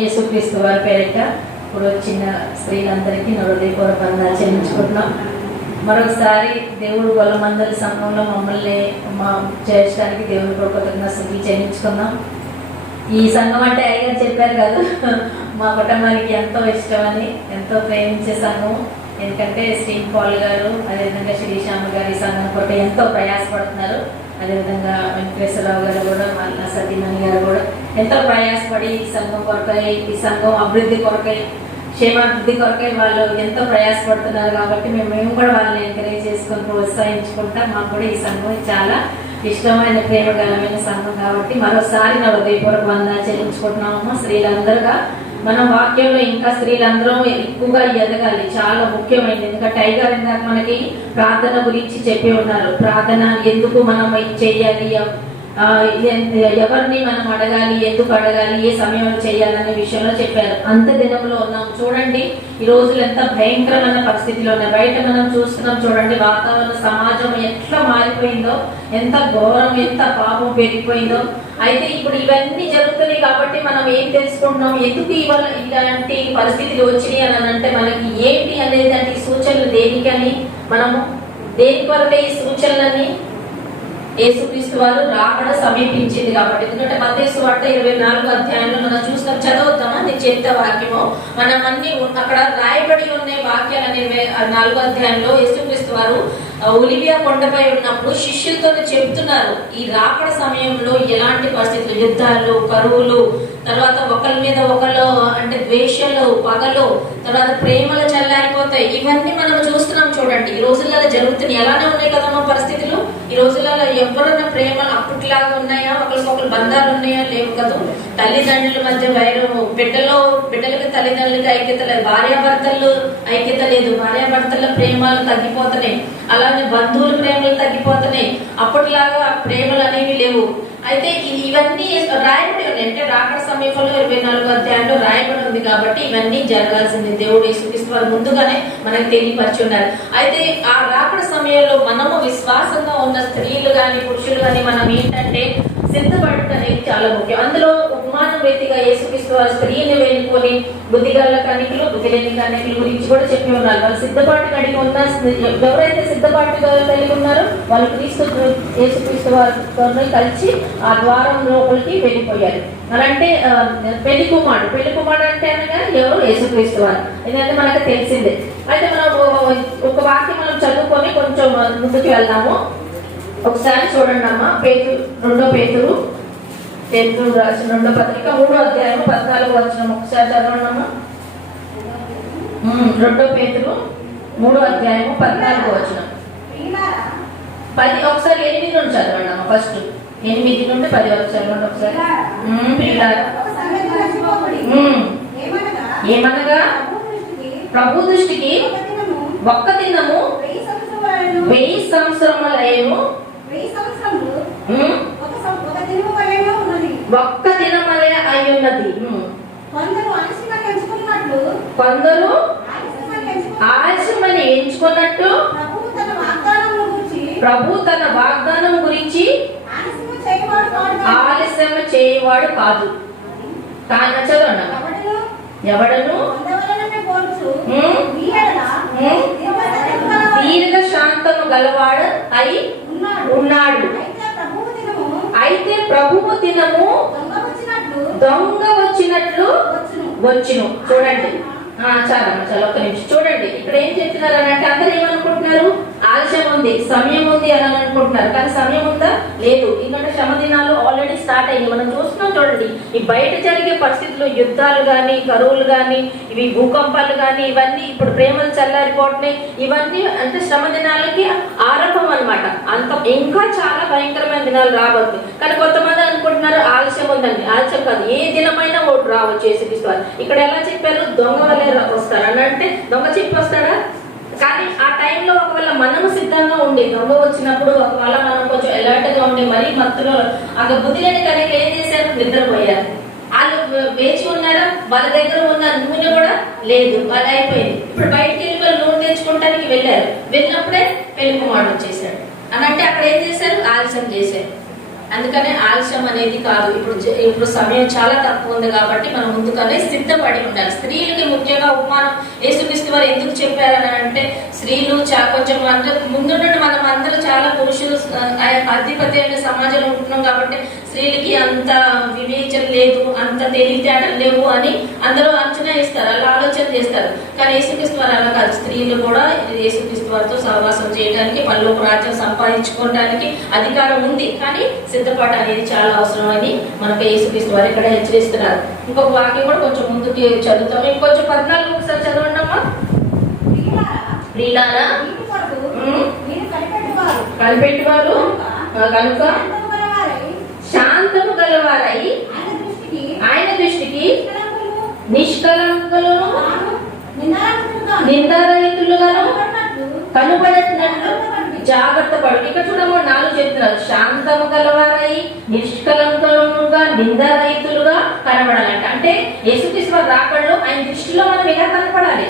యేసుక్రీస్తు వారి పేరిట ఇప్పుడు వచ్చిన స్త్రీలందరికీ నా హృదయపూర్వక వందనాలు చెల్లించుకుంటున్నాం. మరొకసారి దేవుడు గొల్లమందరి సంఘంలో మమ్మల్ని మా చేర్చడానికి దేవుడి కృతజ్ఞత స్థితి చెల్లించుకున్నాం ఈ సంఘం అంటే అయ్యగారు చెప్పారు కదా మా కుటుంబానికి ఎంతో ఇష్టమని ఎంతో ప్రేమించే సంఘం. ఎందుకంటే శ్రీన్ పాల్ గారు అదేవిధంగా శ్రీశ్యామ గారు ఈ సంఘం కూడా ఎంతో ప్రయాసపడుతున్నారు. అదేవిధంగా వెంకటేశ్వరరావు గారు కూడా మళ్ళా సతీమణి గారు కూడా. ఎంతో ప్రయాసపడి ఈ సంఘం కొరకై ఈ సంఘం అభివృద్ధి కొరకై క్షేమాభివృద్ధి కొరకై వాళ్ళు ఎంతో ప్రయాసపడుతున్నారు కాబట్టి మేము మేము కూడా వాళ్ళని ఎంకరేజ్ చేసుకొని ప్రోత్సహించుకుంటా మాకు కూడా ఈ సంఘం చాలా ఇష్టమైన ప్రేమగలమైన సంఘం కాబట్టి మరోసారి నా హృదయపూర్వక వందన చెల్లించుకుంటున్నామమ్మా స్త్రీలందరుగా మనం వాక్యంలో ఇంకా స్త్రీలందరూ ఎక్కువగా ఎదగాలి. చాలా ముఖ్యమైనది. ఎందుకంటే టైగర్ ఇందాక మనకి ప్రార్థన గురించి చెప్పి ఉన్నారు. ప్రార్థన ఎందుకు మనం చేయాలి? ఎవరిని మనం అడగాలి ఎందుకు అడగాలి ఏ సమయంలో చేయాలనే విషయంలో చెప్పారు. అంత దినంలో ఉన్నాం. చూడండి ఈ రోజులు ఎంత భయంకరమైన పరిస్థితిలో ఉన్నాయి. బయట మనం చూస్తున్నాం చూడండి వాతావరణ సమాజం ఎట్లా మారిపోయిందో ఎంత ఘోరం ఎంత పాపం పెరిగిపోయిందో. అయితే ఇప్పుడు ఇవన్నీ జరుగుతున్నాయి కాబట్టి మనం ఏం తెలుసుకుంటున్నాం? ఎందుకు ఇవాళ ఇలాంటి పరిస్థితులు వచ్చినాయి అని అంటే మనకి ఏంటి అనేది అంటే సూచనలు దేనికని? మనము దేని కొరకే ఈ సూచనలని యేసుక్రీస్తు వారు రాకడ సమీపించింది కాబట్టి. ఎందుకంటే మతేసు వార్త ఇరవై నాలుగు అధ్యాయంలో మనం చూసిన చదవుతామా నేను చెప్తా వాక్యము. మనం అన్ని అక్కడ రాయబడి ఉన్న వాక్యాలు అనే నాలుగో అధ్యాయంలో యేసుక్రీస్తు వారు ఒలివియా కొండపై ఉన్నప్పుడు శిష్యులతో చెప్తున్నారు ఈ రాకడ సమయంలో ఎలాంటి పరిస్థితులు? యుద్ధాలు కరువులు తర్వాత ఒకరి మీద ఒకరు అంటే ద్వేషాలు పగలు తర్వాత ప్రేమలు చల్లారిపోతాయి. ఇవన్నీ మనం చూస్తున్నాం చూడండి. ఈ రోజులలో జరుగుతున్నాయి. ఎలానే ఉన్నాయి కదమ్మా పరిస్థితులు? ఈ రోజులలో ఎవరైనా ప్రేమలు అప్పటిలాగా ఉన్నాయా? ఒకరికొకరు బంధాలు ఉన్నాయా? లేవు కదా. తల్లిదండ్రుల మధ్య వైరము బిడ్డలో బిడ్డలకి తల్లిదండ్రులకి ఐక్యత లేదు భార్యాభర్తలు ఐక్యత లేదు. భార్యాభర్తల ప్రేమలు తగ్గిపోతున్నాయి. అలా అలానే బంధువుల ప్రేమలు తగ్గిపోతున్నాయి. అప్పటిలాగా ప్రేమలు అనేవి లేవు. అయితే ఇవన్నీ రాయబడి ఉన్నాయి. అంటే రాకడ సమీపంలో ఇరవై నాలుగు అధ్యాయంలో రాయబడి ఉంది కాబట్టి ఇవన్నీ జరగాల్సింది. దేవుడు యేసుక్రీస్తు వారు ముందుగానే మనకు తెలియపరిచి ఉన్నారు. అయితే ఆ రాకడ సమయంలో మనము విశ్వాసంగా ఉన్న స్త్రీలు కానీ పురుషులు కానీ మనం ఏంటంటే సిద్ధపడటం అనేది చాలా ముఖ్యం. అందులో ఉపమానం రీతిగా యేసుక్రీస్తు వారు స్త్రీని వేడుకొని బుద్ధిగల కణికలు బుద్ధిలేని కణికల గురించి కూడా చెప్పి ఉన్నారు. వాళ్ళు సిద్ధపాటు కలిగి ఉన్న ఎవరైతే సిద్ధపాటు కలిగి ఉన్నారో వాళ్ళు క్రీస్తు యేసుక్రీస్తు వారితో కలిసి ఆ ద్వారం లోపలికి వెళ్ళిపోయారు. అలాంటే ఆ, పెళ్ళి కుమారుడు. పెళ్ళి కుమారుడు అంటే అనగా ఎవరు? యేసుక్రీస్తు వారు. ఎందుకంటే మనకు తెలిసిందే. అయితే మనం ఒక వాక్యం మనం చదువుకొని కొంచెం ముందుకు వెళ్దాము. ఒకసారి చూడండి అమ్మా. పేతురు రెండో పేతురు. పేతురు రాసిన రెండో పత్రిక మూడో అధ్యాయం పద్నాలుగు వచ్చిన ఒకసారి చదవండి అమ్మా. రెండో పేతురు మూడో అధ్యాయము పద్నాలుగు వచ్చిన పది ఒకసారి ఎనిమిది నుండి చదవండి అమ్మ ఫస్ట్. ఎనిమిది నుండి పది చదవండి ఒకసారి. ఏమనగా, ప్రభు దృష్టికి ఒక్క దినము వెయ్యి సంవత్సరములు. ఒక్క దినమలే అయ్యున్నది. కొందరు ఆలస్యమని ఎంచుకున్నట్టు ప్రభు తన వాగ్దానం గురించి ఆలస్యము చేయవాడు కాడు కాదు. ఆలస్యం చేయవాడు కాదు. కానీ చదవండి ఎవడును? దీర్ఘ శాంతము గలవాడు అయి ఉన్నాడు. అయితే ప్రభువు దినము దొంగ వచ్చినట్లు వచ్చును. చూడండి. చాలమ్మ చాలా ఒక్క నిమిషం. చూడండి. ఇక్కడ ఏం చెప్తున్నారు అంటే ఉంది. సమయం ఉంది అని అనుకుంటున్నారు. కానీ సమయం ఉందా? లేదు. ఎందుకంటే శ్రమ దినాలు ఆల్రెడీ స్టార్ట్ అయ్యి మనం చూస్తున్నాం చూడండి. ఈ బయట జరిగే పరిస్థితులు యుద్ధాలు కానీ కరువులు కానీ ఇవి భూకంపాలు కానీ ఇవన్నీ ఇప్పుడు ప్రేమలు చల్లారిపోతున్నాయి. ఇవన్నీ అంటే శ్రమ దినాలకి ఆరంభం అన్నమాట. అంత ఇంకా చాలా భయంకరమైన దినాలు రాబోతుంది కానీ కొంతమంది అనుకుంటున్నారు ఆలస్యం ఉందండి. ఆలస్యం కాదు. ఏ దినమైనా ఓటు రావచ్చు యేసుక్రీస్తు ఇక్కడ ఎలా చెప్పారు? దొంగ వల్లే వస్తారు. అని అంటే దొంగ చెప్పి వస్తాడా కానీ ఆ టైంలో ఉండి దొంగ వచ్చినప్పుడు ఒకవేళ మనం కొంచెం అలర్ట్గా ఉండి మరీ మత్తులో అక్కడ బుద్ధి లేని కనుక ఏం చేశారు? నిద్రపోయారు. వాళ్ళు వేచి ఉన్నారా? వాళ్ళ దగ్గర ఉన్న నూనె కూడా లేదు వాళ్ళు అయిపోయింది. ఇప్పుడు బయటికి వెళ్ళి వాళ్ళు నూనె తెచ్చుకోవడానికి వెళ్ళారు. వెళ్ళినప్పుడే పెళ్ళి కుమారుడు వచ్చేసాడు. అని అంటే అక్కడ ఏం చేశారు? ఆలస్యం చేశారు. అందుకనే ఆలస్యం అనేది కాదు. ఇప్పుడు ఇప్పుడు సమయం చాలా తక్కువ ఉంది కాబట్టి మనం ముందుగానే సిద్ధపడి ఉండాలి. స్త్రీలకి ముఖ్యంగా ఉపమానం యేసుక్రీస్తు వారు ఎందుకు చెప్పారని అంటే స్త్రీలు చా- కొంచెం అంటే ముందు మనం అందరూ చాలా పురుషులు ఆ, ఆధిపత్యమైన సమాజంలో ఉంటున్నాం కాబట్టి స్త్రీలకి అంత వివేచన లేదు అంత తెలివితేటలు లేవు అని అందరూ అంచనా ఇస్తారు అలా ఆలోచన చేస్తారు. కానీ యేసుక్రీస్తు వారు అలా కాదు. స్త్రీలు కూడా యేసుక్రీస్తు వారితో సహవాసం చేయడానికి పల్లొక రాజ్యం సంపాదించుకోవడానికి అధికారం ఉంది. కానీ సిద్ధపాటు అనేది చాలా అవసరం అని మనకు యేసుక్రీస్తు వారు ఇక్కడ హెచ్చరిస్తున్నారు. ఇంకొక వాక్యం కూడా కొంచెం ముందుకి చదువుతాం. ఇంకొంచెం పద్నాలుగు ఒకసారి చదవండి అమ్మా ప్రియులారా, ప్రియులారా వీటి కొరకు ఉమ్. మీరు కనిపెట్టువారు. కనుక శాంతము గలవారై, ఆయన దృష్టికి నిష్కలంకలను దృష్టికి నిష్కలంకులు, నిందారహితులుగాను, జాగ్రత్త పడు. ఇక్కడ చూడము నాలుగు చెప్తున్నారు శాంతము గలవారై నిష్కలంకలుగా నిందారహితులుగా కనబడాలంట. అంటే యేసుక్రీస్తు రాకడలో ఆయన దృష్టిలో మనం ఎలా కనపడాలి?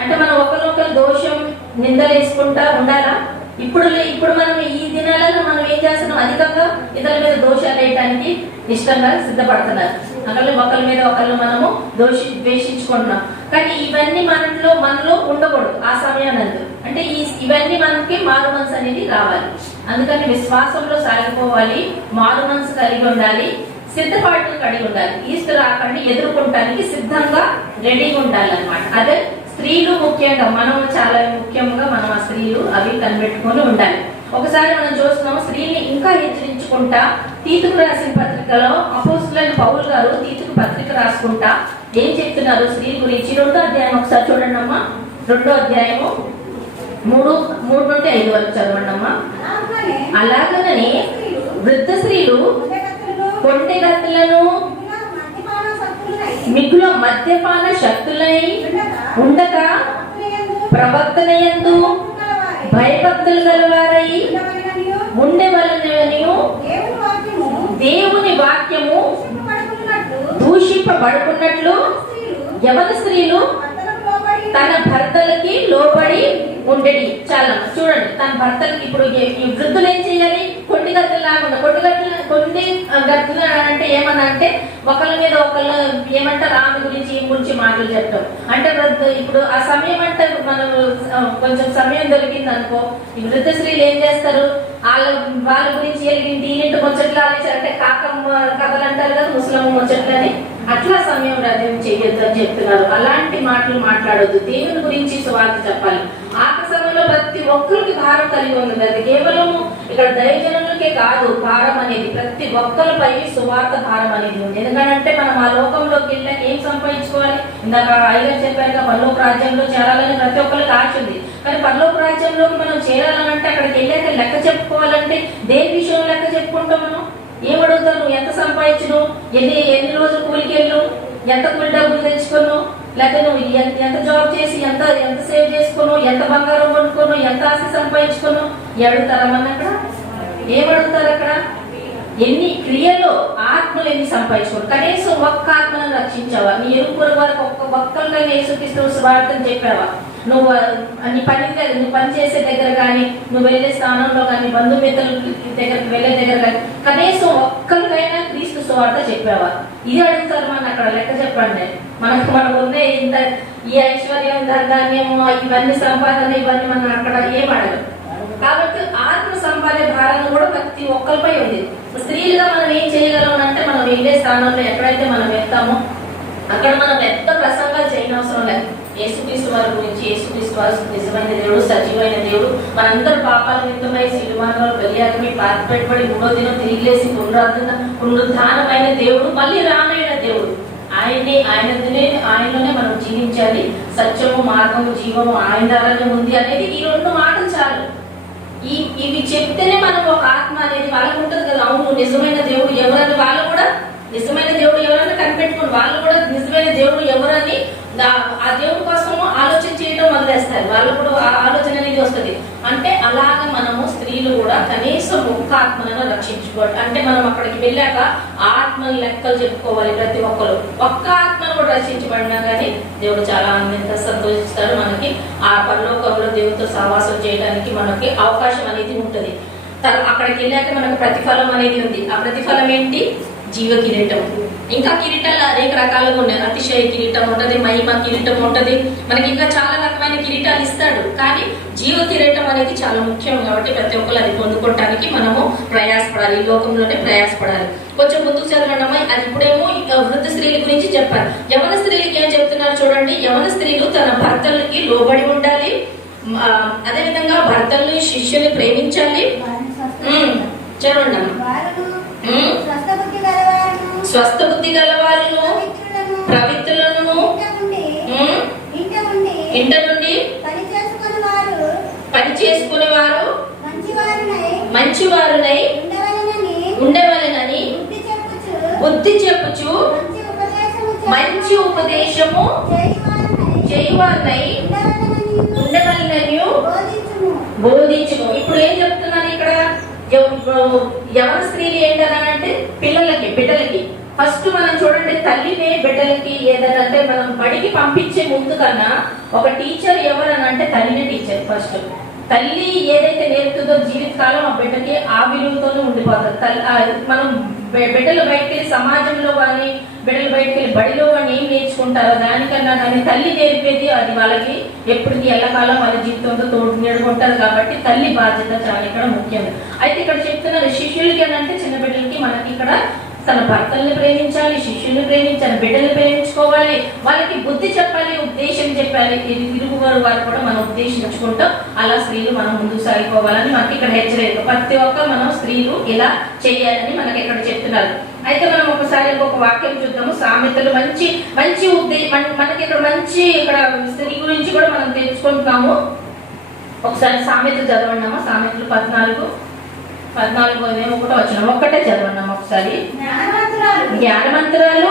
అంటే మనం ఒకరినొకరు దోషం నిందలేసుకుంటా ఉండాలా? ఇప్పుడు ఇప్పుడు మనం ఈ దినాలలో మనం ఏం చేస్తున్నాం? అధికంగా ఇతరుల మీద దోషాలు వేయడానికి ఇష్టంగా సిద్ధపడుతున్నారు. అక్కడ ఒకరి మీద ఒకళ్ళు మనము దోషి ద్వేషించుకుంటున్నాం. కానీ ఇవన్నీ మనలో మనలో ఉండకూడదు ఆ సమయానందు. అంటే ఈ ఇవన్నీ మనకి మారు మనసు అనేది రావాలి. అందుకని విశ్వాసంలో సాగిపోవాలి మారు మనసు కలిగి ఉండాలి సిద్ధపాటు కలిగి ఉండాలి. ఈస్ట్ రాకండి ఎదుర్కొంటానికి సిద్ధంగా రెడీగా ఉండాలి అనమాట అదే స్త్రీలు ముఖ్యంగా మనం చాలా ముఖ్యంగా మనం ఆ స్త్రీలు అవి కనిపెట్టుకొని ఉండాలి. ఒకసారి మనం చూస్తున్నాం స్త్రీని ఇంకా హెచ్చరించుకుంటా తీతుకు రాసిన పత్రికలో అపోస్తులైన పౌల్ గారు తీతుకు పత్రిక రాసుకుంటా ఏం చెప్తున్నారు స్త్రీ గురించి? రెండో అధ్యాయం ఒకసారి చూడండి అమ్మా రెండో అధ్యాయము మూడు మూడు నుండి ఐదు వరకు చదవండి అమ్మా అలాగనే అలాగనే స్త్రీలు వృద్ధ స్త్రీలు ఉండగత్తెలు, కొంటె గతులను మిగిలిన మద్యపాన సక్కులై మిగుల మద్యపాన శక్తులై ఉండగా, ప్రవర్తన ఎందు భయభక్తులు గలవారై ఉండవలెననియు, ఉండవలననియు దేవుని వాక్యము దూషింపబడుకున్నట్లు స్త్రీలు యవన స్త్రీలు తన భర్తలకి లోబడి ఉండేది. చాలా చూడండి తన భర్తలకి ఇప్పుడు ఈ వృద్ధులు ఏం చేయాలి? కొన్ని గద్దలు లేకుండా కొన్ని గద్దలు కొన్ని గద్దలు అంటే ఏమన్నా అంటే ఒకళ్ళ మీద ఒకళ్ళు ఏమంటారు ఆమె గురించి ఈ గురించి మాటలు చెప్పడం అంటే ఇప్పుడు ఆ సమయం అంటే మనం కొంచెం సమయం దొరికింది అనుకో ఈ వృద్ధ స్త్రీలు ఏం చేస్తారు? వాళ్ళ వాళ్ళ గురించి వెళ్ళి ఇంటి ముచ్చట్లు ఆలోచారంటే అంటే కాకమ్మ కథలు అంటారు కదా ముసలమ్మ ముచ్చట్లని. అట్లా సమయం రద్దు చేయొద్దు అని చెప్తున్నారు. అలాంటి మాటలు మాట్లాడొద్దు. దేవుని గురించి సువార్త చెప్పాలి. ఆఖరి సమయంలో ప్రతి ఒక్కరికి భారం కలిగి ఉంది అది కేవలం ఇక్కడ దయజనులకే కాదు భారం అనేది. ప్రతి ఒక్కరిపై సువార్త భారం అనేది ఉంది. ఎందుకంటే మనం ఆ లోకంలోకి వెళ్ళాక ఏం సంపాదించుకోవాలి? ఇందాక ఐగా చెప్పారుగా పర్లోక రాజ్యంలో చేరాలని ప్రతి ఒక్కరికి ఆశ ఉంది. కానీ పర్లోక రాజ్యంలోకి మనం చేరాలనంటే అక్కడికి వెళ్ళాక లెక్క చెప్పుకోవాలంటే దేని విషయం లెక్క చెప్పుకుంటాం మనం? ఏమడుగుతావు నువ్వు? ఎంత సంపాదించను ఎన్ని ఎన్ని రోజులు కూలికెళ్ళు ఎంత కూలి డబ్బులు తెచ్చుకున్నావు? లేకపోతే నువ్వు ఎంత ఎంత జాబ్ చేసి ఎంత ఎంత సేవ్ చేసుకోను ఎంత బంగారం కొనుక్కోను ఎంత ఆస్తి సంపాదించుకోను అడుగుతారా అక్కడ? ఏమడుగుతారు అక్కడ? ఎన్ని క్రియలో ఆత్మలు ఎన్ని సంపాదించుకోరు కనీసం ఒక్క ఆత్మను రక్షించావా? నీ ఎరుపురు వరకు ఒక్క ఒక్కరిగా యేసుక్రీస్తు స్వార్థం చెప్పావా? నువ్వు నీ పని దగ్గర నువ్వు పని చేసే దగ్గర కానీ నువ్వు వెళ్ళే స్థానంలో కానీ బంధుమిత్రుల దగ్గరికి వెళ్ళే దగ్గర కానీ కనీసం ఒక్కరికైనా క్రీస్తు సువార్త చెప్పావా? ఇది అడుగుతారు మన అక్కడ లెక్క చెప్పండి. మనకు మనం ఉండే ఇంత ఈ ఐశ్వర్యం ధర్మాన్యము ఇవన్నీ సంపాదన ఇవన్నీ మనం అక్కడ ఏం అడగదు కాబట్టి ఆత్మ సంపాదన భారం కూడా ప్రతి ఒక్కరిపై ఉంది. స్త్రీలుగా మనం ఏం చేయగలం అంటే మనం వెళ్ళే స్థానంలో ఎక్కడైతే మనం వెళ్తామో అక్కడ మనం పెద్ద ప్రసంగాలు చేయనవసరం లేదు. యేసుక్రీస్తు వారి గురించి యేసుక్రీస్తు వారు నిజమైన దేవుడు సజీవమైన దేవుడు. మనందరూ పాపాల నిమిత్తమై సినిమాలో బలియాగమి పాత పెట్టుబడి మూడో దినం తిరిగి లేసి పునరుద్ధానమైన దేవుడు మళ్ళీ రానైన దేవుడు. ఆయన్ని ఆయననే ఆయనలోనే మనం జీవించాలి. సత్యము మార్గము జీవము ఆయన ద్వారానే ఉంది అనేది ఈ రెండు మాటలు చాలు. ఈ ఇవి చెప్తేనే మనం ఒక ఆత్మ అనేది వాళ్ళకు ఉంటుంది కదా. అవును నిజమైన దేవుడు ఎవరని వాళ్ళు కూడా నిజమైన దేవుడు ఎవరని కనిపెట్టుకుని వాళ్ళు కూడా నిజమైన దేవుడు ఎవరని ఆ దేవుడి కోసం ఆలోచన చేయడం మొదలేస్తారు. వాళ్ళు కూడా ఆ ఆలోచన అనేది వస్తుంది. అంటే అలాగ మనము స్త్రీలు కూడా కనీసం ఒక్క ఆత్మలను రక్షించుకోవాలి. అంటే మనం అక్కడికి వెళ్ళాక ఆత్మలు లెక్కలు చెప్పుకోవాలి ప్రతి ఒక్కరు. ఒక్క ఆత్మను కూడా రక్షించబడినా కానీ దేవుడు చాలా ఆనందంగా సంతోషిస్తాడు మనకి. ఆ పరలోకంలో దేవుడితో సహవాసం చేయడానికి మనకి అవకాశం అనేది ఉంటుంది. తర్- అక్కడికి వెళ్ళాక మనకు ప్రతిఫలం అనేది ఉంది. ఆ ప్రతిఫలం ఏంటి? జీవ కిరీటం ఇంకా కిరీటాలు అనేక రకాలుగా ఉన్నాయి. అతిశయ కిరీటం ఉంటది మహిమ కిరీటం ఉంటది. మనకి ఇంకా చాలా రకమైన కిరీటాలు ఇస్తాడు. కానీ జీవ కిరీటం అనేది చాలా ముఖ్యం కాబట్టి ప్రతి ఒక్కరు అది పొందుకోవటానికి మనము ప్రయాసపడాలి. ఈ లోకంలోనే ప్రయాసపడాలి. కొంచెం ముందుకు చదవడమై అది ఇప్పుడేమో వృద్ధ స్త్రీల గురించి చెప్పారు. యవన స్త్రీలకి ఏం చెప్తున్నారు చూడండి. యవన స్త్రీలు తన భర్తలకి లోబడి ఉండాలి. అదేవిధంగా భర్తల్ని శిష్యుని ప్రేమించాలి. చదవండి అమ్మ. వారును ఉమ్, స్వస్థ బుద్ధి గలవారును స్వస్థ బుద్ధి గలవారును పవిత్రులను పవిత్రులను ఇంట నుండి పని చేసుకుని వారు మంచివారునై మంచివారునై ఉండవలనని బుద్ధి చెప్పుచు మంచి ఉపదేశము మంచి చేయువారునై ఉండవలనని బోధించుము బోధించును ఇప్పుడు ఏం చెప్తున్నారు ఇక్కడ ఎవ- ఎవరి స్త్రీలు ఏంటనంటే పిల్లలకి బిడ్డలకి ఫస్ట్ మనం చూడండి తల్లినే బిడ్డలకి ఏదైనా అంటే మనం బడికి పంపించే ముందు కన్నా ఒక టీచర్ ఎవరనంటే తల్లినే టీచర్ ఫస్ట్. తల్లి ఏదైతే నేర్పుతుందో జీవితకాలం ఆ బిడ్డకి ఆ విలువతోనే ఉండిపోతుంది. తల్లి మనం బిడ్డలు బయటకి వెళ్ళి సమాజంలో కానీ బిడ్డలు బయటకి వెళ్ళి బడిలో కానీ ఏం నేర్చుకుంటారో దానికన్నా కానీ తల్లి నేర్పేది అది వాళ్ళకి ఎప్పటికీ ఎల్లకాలం వాళ్ళ జీవితంతో తోడు నేడుకుంటారు కాబట్టి తల్లి బాధ్యత చాలా ఇక్కడ ముఖ్యం. అయితే ఇక్కడ చెప్తున్నారు శిష్యులకి అని అంటే చిన్న బిడ్డలకి మనకి ఇక్కడ తన భర్తల్ని ప్రేమించాలి శిష్యుల్ని ప్రేమించాలి బిడ్డల్ని ప్రేమించుకోవాలి. వాళ్ళకి బుద్ధి చెప్పాలి ఉద్దేశం చెప్పాలి. ఇది తిరుగువారు వారు కూడా మనం ఉద్దేశించుకుంటాం అలా స్త్రీలు మనం ముందుకు సాగిపోవాలని మనకి ఇక్కడ హెచ్చరిక. ప్రతి ఒక్క మనం స్త్రీలు ఇలా చేయాలని మనకి ఇక్కడ చెప్తున్నారు. అయితే మనం ఒకసారి ఇంకొక వాక్యం చూద్దాము. సామెతలు మంచి మంచి ఉద్దే మనకి ఇక్కడ మంచి ఇక్కడ స్త్రీ గురించి కూడా మనం తెలుసుకుంటున్నాము. ఒకసారి సామెతలు చదవండి సామెతలు పద్నాలుగు. పద్నాలుగు ఏమో ఒకటో వచ్చిన ఒక్కటే చదవండి ఒకసారి. జ్ఞానవంతురాలు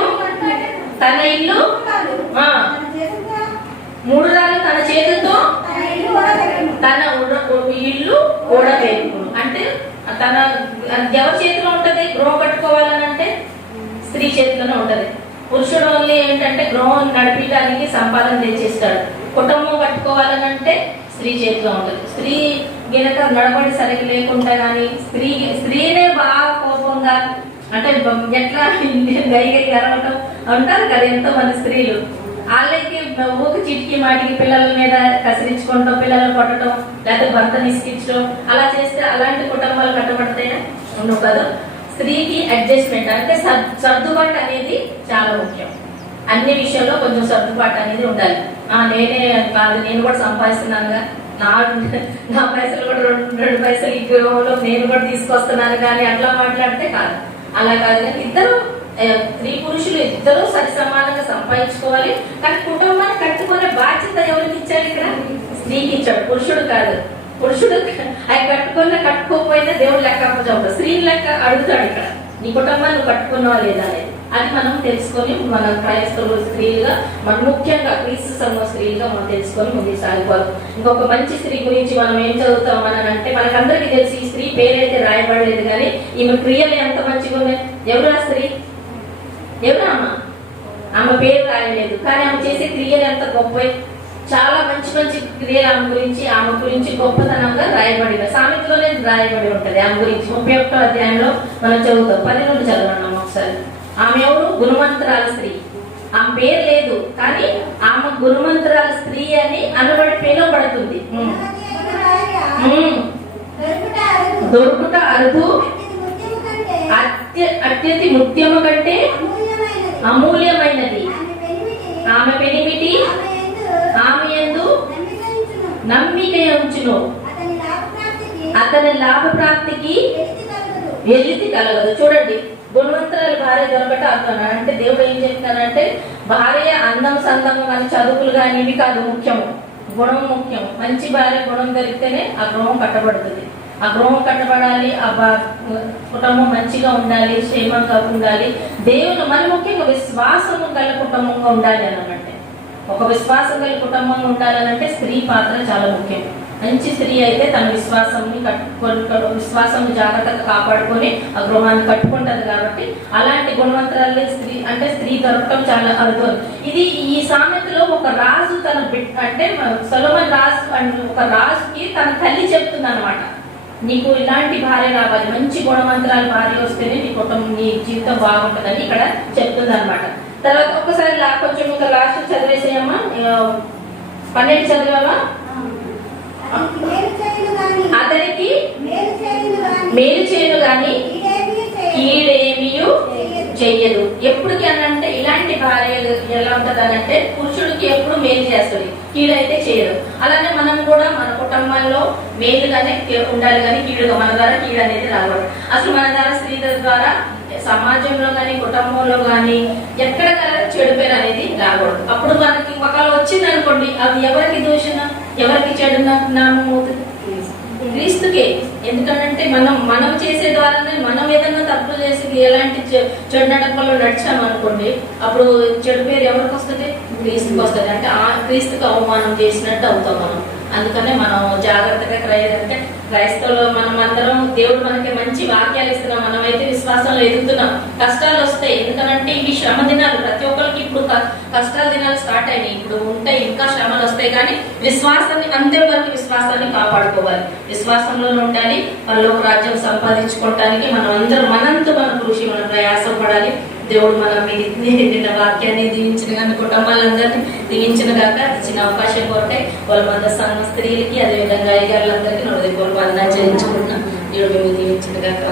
తన ఇల్లు మూడు రాళ్ళు తన చేతులతో తన ఇల్లు ఓడవేపును అంటే తన ఎవరి చేతిలో ఉంటది? గృహం కట్టుకోవాలని అంటే స్త్రీ చేతిలోనే ఉంటది. పురుషుడు ఓన్లీ ఏంటంటే గృహం నడిపించడానికి సంపాదన తెచ్చిస్తాడు. కుటుంబం కట్టుకోవాలని అంటే స్త్రీ చేతిలో ఉంటది. స్త్రీ ఈయనతో నడబడి సరిగ్గా లేకుండా కానీ స్త్రీ స్త్రీనే బాగా కోపంగా అంటే ఎట్లా గైగై ఎరవటం అంటారు కదా ఎంతో మంది స్త్రీలు. వాళ్ళకి ఊక చిటికి మాటికి పిల్లల మీద కసిరించుకోవటం పిల్లలు కొట్టడం లేకపోతే భర్త నిస్కించడం అలా చేస్తే అలాంటి కుటుంబాలు కట్టబడతాయా? ఉండవు కదా. స్త్రీకి అడ్జస్ట్మెంట్ అంటే సర్దుబాటు అనేది చాలా ముఖ్యం. అన్ని విషయంలో కొంచెం సర్దుబాటు అనేది ఉండాలి. ఆ నేనే కాదు నేను కూడా సంపాదిస్తున్నానుగా. నా నా పైసలు కూడా రెండు రెండు పైసలు ఈ గృహంలో నేను కూడా తీసుకొస్తున్నాను కానీ అట్లా మాట్లాడితే కాదు. అలా కాదు కానీ ఇద్దరు స్త్రీ పురుషులు ఇద్దరు సరి సమానంగా సంపాదించుకోవాలి. కానీ కుటుంబాన్ని కట్టుకునే బాధ్యత ఎవరికి ఇచ్చారు ఇక్కడ? స్త్రీకి ఇచ్చాడు. పురుషుడు కాదు. పురుషుడు అవి కట్టుకున్న కట్టుకోకపోయినా దేవుడు లెక్క అప్పచెప్తాడు స్త్రీ లెక్క అడుగుతాడు ఇక్కడ. నీ కుటుంబాన్ని కట్టుకున్నావా లేదా అనేది. అది మనం తెలుసుకొని మన క్రైస్తవులు స్త్రీలుగా మన ముఖ్యంగా క్రీస్తు సమూహ స్త్రీలుగా మనం తెలుసుకొని ముందుకు సాగిపోవాలి ఇంకొక మంచి స్త్రీ గురించి మనం ఏం చదువుతాం అని అంటే మనకందరికీ తెలిసి ఈ స్త్రీ పేరైతే రాయబడలేదు కానీ ఈమె క్రియలు ఎంత మంచిగా ఉన్నాయి? ఎవరు ఆ స్త్రీ? ఎవరు అమ్మ? ఆమె పేరు రాయలేదు. కానీ ఆమె చేసే క్రియలు ఎంత గొప్పవి? చాలా మంచి మంచి క్రియలు ఆమె గురించి ఆమె గురించి గొప్పతనంగా రాయబడిన సామెతలోనే రాయబడి ఉంటది ఆమె గురించి. ముప్పై ఒకటో అధ్యాయంలో మనం చదువుతాం. పది నుండి చదవడం ఒకసారి. ఆమె ఎవరు గుణవంతురాల స్త్రీ ఆమె పేరు లేదు కానీ ఆమె గుణవంతురాల స్త్రీ అని అనబడి ఉమ్. దొరుకుట అరుదు. అత్య అత్యతి ముత్యము కంటే అమూల్యమైనది. ఆమె పెనిమిటి ఆమె నమ్మికయుంచును. నమ్మిక ఉంచును అతని లాభప్రాప్తికి లాభ ప్రాప్తికి. వెలితి కలగదు చూడండి గుణవంతురాలు భార్య దొరకట అంటున్నాడు అంటే దేవుడు ఏం చెప్తున్నాడంటే భార్య అందం సందం కానీ చదువులు కానీ ఇవి కాదు ముఖ్యము. గుణం ముఖ్యం. మంచి భార్య గుణం దొరికితేనే ఆ గృహం కట్టబడుతుంది. ఆ గృహం కట్టబడాలి ఆ బా- కుటుంబం మంచిగా ఉండాలి క్షేమంగా ఉండాలి. దేవుడు మరి ముఖ్యంగా విశ్వాసము గల కుటుంబంగా ఉండాలి అనంటే ఒక విశ్వాసం గల కుటుంబంగా ఉండాలనంటే స్త్రీ పాత్ర చాలా ముఖ్యం. మంచి స్త్రీ అయితే తన విశ్వాసంని కట్టుకొని విశ్వాసం జాగ్రత్తగా కాపాడుకొని ఆ గృహాన్ని కట్టుకుంటది కాబట్టి అలాంటి గుణవంతరాలే స్త్రీ అంటే స్త్రీ దొరకటం చాలా అరుదు. ఇది ఈ సామెతలో ఒక రాజు తన అంటే సొలమన్ రాజు ఒక రాజుకి తన తల్లి చెప్తుంది అనమాట నీకు ఇలాంటి భార్య రావాలి మంచి గుణవంతరాల భార్య వస్తేనే నీ కుటుంబం నీ జీవితం బాగుంటుందని ఇక్కడ చెప్తుంది అనమాట తర్వాత ఒక్కసారి కొంచెం ఇంకా లాస్ట్ చదివేసేయమ్మా. పన్నెండు చదివామా అతనికి మేలు చేయను గాని. కీడేమియు చెయ్యదు. ఎప్పటికి అనంటే ఇలాంటి భార్య ఎలా ఉంటది అనంటే పురుషుడికి ఎప్పుడు మేలు చేస్తుంది. కీడైతే చేయదు. అలానే మనం కూడా మన కుటుంబంలో మేలుగానే ఉండాలి కానీ కీడుగా మన ద్వారా కీడు అనేది రాకూడదు. అసలు మన ద్వారా స్త్రీల ద్వారా సమాజంలో కానీ కుటుంబంలో కానీ ఎక్కడ చెడు పేరు అనేది రాకూడదు. అప్పుడు మనకి ఒకవేళ వచ్చింది అనుకోండి అది ఎవరికి దూషణ ఎవరికి చెడు నామం అవుతుంది? క్రీస్తుకే. ఎందుకంటే మనం మనం చేసే ద్వారానే మనం ఏదైనా తప్పు చేసి ఎలాంటి చె- చెడు నడకలో నడిచామనుకోండి అప్పుడు చెడు పేరు ఎవరికి వస్తుంది? క్రీస్తుకి వస్తుంది. అంటే ఆ క్రీస్తుకి అవమానం చేసినట్టు అవుతాం మనం. అందుకనే మనం జాగ్రత్తగా క్రై అంటే క్రైస్తవులు మనం అందరం దేవుడు మనకి మంచి వాక్యాలు ఇస్తున్నాం. మనమైతే విశ్వాసంలో ఎదుగుతున్నాం. కష్టాలు వస్తాయి ఎందుకంటే ఇవి శ్రమ దినాలు. ప్రతి ఒక్కరికి ఇప్పుడు కష్టాల దినాలు స్టార్ట్ అయినాయి. ఇప్పుడు ఉంటాయి ఇంకా శ్రమలు వస్తాయి కానీ విశ్వాసాన్ని అంతే వరకు విశ్వాసాన్ని కాపాడుకోవాలి. విశ్వాసంలో ఉండాలి. వాళ్ళు రాజ్యం సంపాదించుకోవటానికి మనం అందరం మనంతా మన కృషి మన ప్రయాసం పడాలి. దేవుడు మన నిన్న వాక్యాన్ని దీవించిన కానీ కుటుంబాలందరినీ దీవించిన కాక ఇచ్చిన అవకాశం కొరకై వాళ్ళ మంద సంఘ స్త్రీలకి అదేవిధంగా అయ్యాళ్ళందరికీ హృదయపూర్వక వందనాలు చేయించుకుంటున్నాం దేవుడు మేము దీవించిన కాక